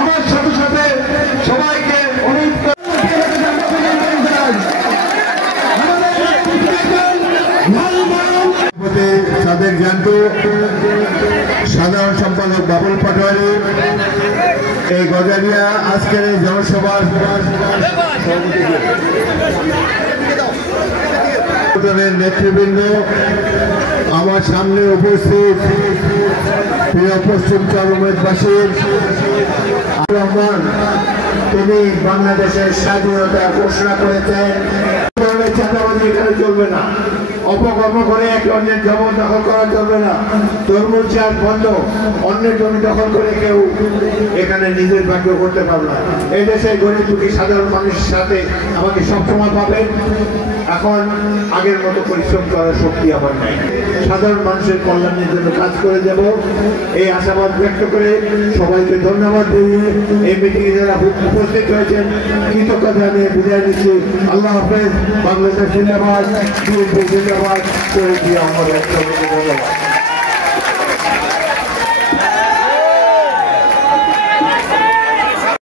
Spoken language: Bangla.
আমার সাথে সাথে সবাইকে অনেক সাদেক জানতো সাধারণ সম্পাদক বাবুল পাটোয়ারি এই গজারিয়া আজকের এই জনসভার নেতৃবৃন্দ, আমার সামনে উপস্থিত প্রিয় পশ্চিম চরমেশবাসীর রহমান, তিনি বাংলাদেশের স্বাধীনতা ঘোষণা করেছেন। চাঁদাবাজি এখানে চলবে না, অপকর্ম করে একে অন্যের জমি দখল করা চলবে না, তরমুজ চাষ বন্ধ, অন্যের জমি দখল করে কেউ এখানে নিজের ভাগ্য করতে পারবে না। এই দেশে গরিব দুঃখী সাধারণ মানুষের সাথে আমাকে সবসময় পাবেন। এখন আগের মতো পরিশ্রম করার শক্তি আমার নাই, সাধারণ মানুষের কল্যাণের জন্য কাজ করে যাব এই আশাবাদ ব্যক্ত করে সবাইকে ধন্যবাদ দিয়ে এই মিটিংয়ে যারা উপস্থিত হয়েছেন কৃতজ্ঞতা জানিয়ে বিদায় নিচ্ছি। আল্লাহ হাফেজ। বাংলাদেশ জিন্দাবাদ, বিএনপি জিন্দাবাদ। করে দিয়ে আমার ধন্যবাদ।